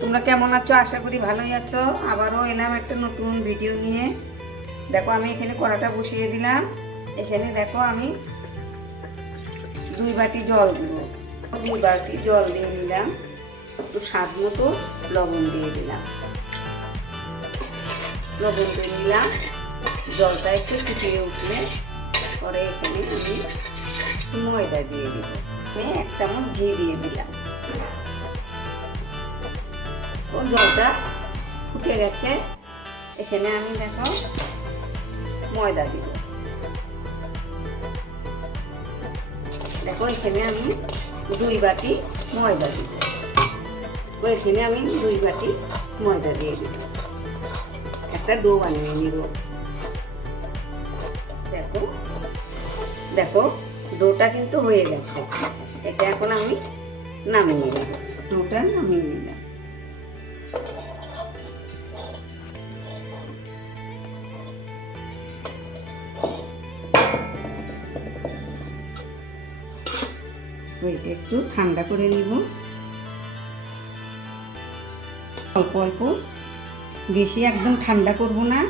তোমরা কেমন আছো? আশা করি ভালোই আছো। আবারও এলাম একটা নতুন ভিডিও নিয়ে। দেখো আমি এখানে কড়াটা বসিয়ে দিলাম। এখানে দেখো আমি 2 বাটি জল দিব। 2 বাটি জল দিয়ে নিলাম। একটু স্বাদ মতো লবণ দিয়ে দিলাম। লবণ দিয়ে নিলাম। জলটা একটু ফুটিয়ে উঠলে পরে এখানে আমি ময়দা দিয়ে দিব। 1 চামচ ঘি দিয়ে দিলাম। জলটা ফুটে গেছে। এখানে আমি দেখো ময়দা দিব। দেখো এখানে আমি 2 বাটি ময়দা দিব। এখানে আমি 2 বাটি ময়দা দিয়ে দিব। একটা ডো বানিয়ে নিব। দেখো দেখো ডোটা কিন্তু হয়ে গেছে। এটা এখন আমি নামিয়ে নেব। ডোটা নামিয়ে নিলাম। একটু ঠান্ডা করে নিব। অল্প অল্প, বেশি একদম ঠান্ডা করব না,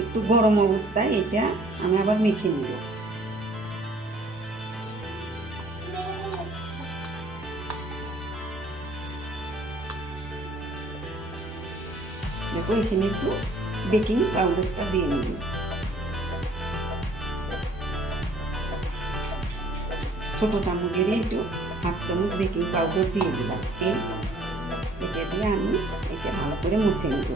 একটু গরম অবস্থায় এটা আমি আবার মেখে নিব। দেখো এখানে একটু বেকিং পাউডারটা দিয়ে নিব। ছোট চামচের একটু 1/2 চামচ বেকিং পাউডার দিয়ে দিলাম। এটা দিয়ে আমি এটা ভালো করে মুছে নিব।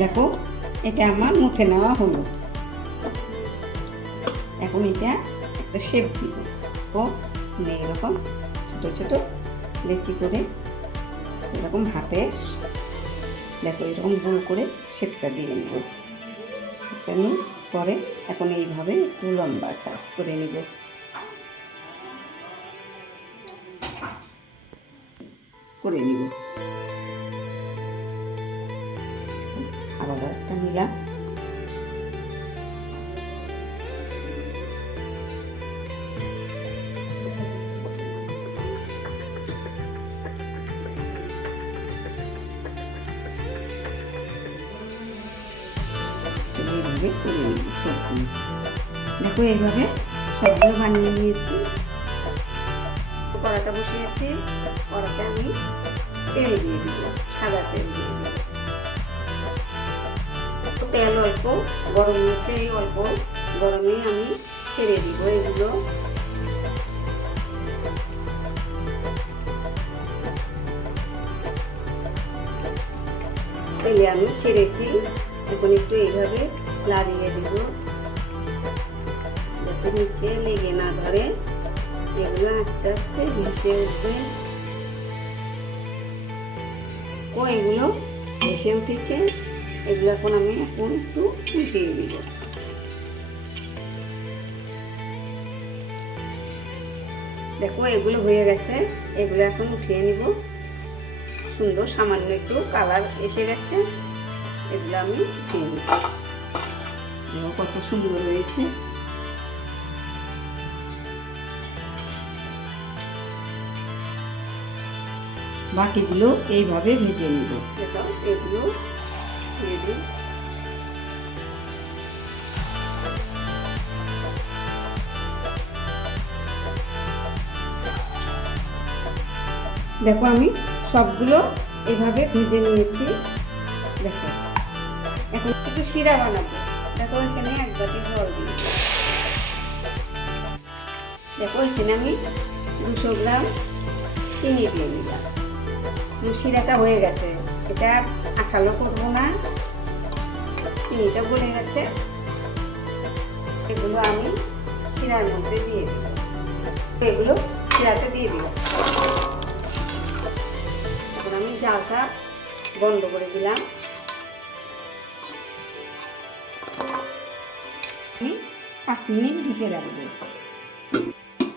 দেখো এটা আমার মুছে নেওয়া হলো। এখন এটা একটা শেপ দিব। তো এরকম ছোট ছোট লেচি করে এরকম হাতে দেখো এরকম গোল করে শেপটা দিয়ে নেব। শেপটা নিয়ে পরে এখন এইভাবে একটু লম্বা সাইজ করে নেব। করে নিব। আবার একটা নিলাম। এইভাবে করে নিব সবগুলো। দেখো এইভাবে সবগুলো বানিয়ে নিয়েছি। কড়াটা বসিয়েছি। কড়াতে আমি তেল দিয়ে দিব, সাদা তেল দিয়ে দিব। তেল অল্প গরম হয়েছে। এই অল্প গরমে আমি ছেড়ে দিব এগুলো। তেলে আমি ছেড়েছি। এখন একটু এইভাবে লাড়িয়ে দিব যাতে নিচে লেগে না ধরে। এগুলো আস্তে আস্তে ভেসে উঠবে। এগুলো ভেসে উঠেছে। এগুলো এখন আমি একটু উল্টিয়ে দিব। দেখো এগুলো হয়ে গেছে। এগুলো এখন উঠিয়ে নিব। সুন্দর সামান্য একটু কালার এসে গেছে। এগুলো আমি উঠিয়ে নিব। কত সুন্দর হয়েছে। বাকিগুলো এইভাবে ভেজে নিব। দেখো এগুলো দিয়ে দিই। দেখো আমি সবগুলো এভাবে ভেজে নিয়েছি। দেখো এখন একটু শিরা বানাবো। দেখো এখানে 1 বাটি জল দিই। দেখো এখানে আমি 200 গ্রাম চিনি দিয়ে দিলাম। শিরাটা হয়ে গেছে। এটা আঠালো করবো না, চিনিটা গলে গেছে। এগুলো আমি শিরার মধ্যে দিয়ে দিব। এগুলো শিরাতে দিয়ে দিব। এখন আমি জালটা বন্ধ করে দিলাম। আমি 5 মিনিট ঢেকে রাখবো।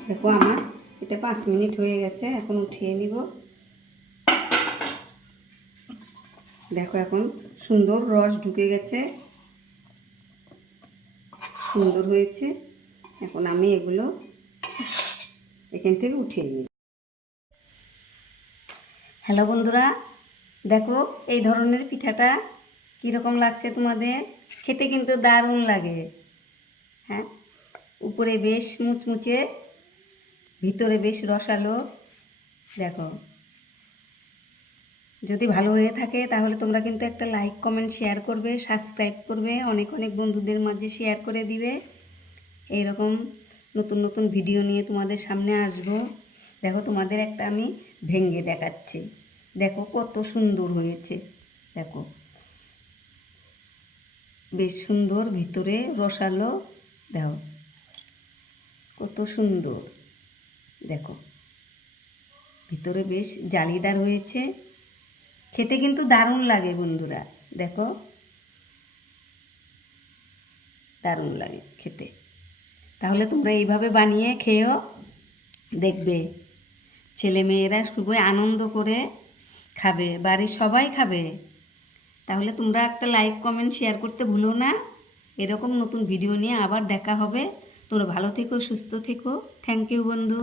দেখো আমার এটা 5 মিনিট হয়ে গেছে। এখন উঠিয়ে নিব। দেখো এখন সুন্দর রস ঢুকে গেছে, সুন্দর হয়েছে। এখন আমি এগুলো এখান থেকে উঠিয়ে নিই। হ্যালো বন্ধুরা, দেখো এই ধরনের পিঠাটা কীরকম লাগছে তোমাদের? খেতে কিন্তু দারুণ লাগে। হ্যাঁ, উপরে বেশ মুচমুচে, ভিতরে বেশ রসালো। দেখো, যদি ভালো হয়ে থাকে তাহলে তোমরা কিন্তু একটা লাইক কমেন্ট শেয়ার করবে, সাবস্ক্রাইব করবে, অনেক অনেক বন্ধুদের মাঝে শেয়ার করে দিবে। এইরকম নতুন নতুন ভিডিও নিয়ে তোমাদের সামনে আসবো। দেখো তোমাদের একটা আমি ভেঙে দেখাচ্ছি। দেখো কত সুন্দর হয়েছে, দেখো বেশ সুন্দর, ভিতরে রসালো। দেখো কত সুন্দর, দেখো ভিতরে বেশ জালিদার হয়েছে। খেতে কিন্তু দারুণ লাগে বন্ধুরা, দেখো দারুণ লাগে খেতে। তাহলে তোমরা এইভাবে বানিয়ে খেয়েও দেখবে, ছেলেমেয়েরা খুবই আনন্দ করে খাবে, বাড়ির সবাই খাবে। তাহলে তোমরা একটা লাইক কমেন্ট শেয়ার করতে ভুলো না। এরকম নতুন ভিডিও নিয়ে আবার দেখা হবে। তোমরা ভালো থেকো, সুস্থ থেকো। থ্যাংক ইউ বন্ধু।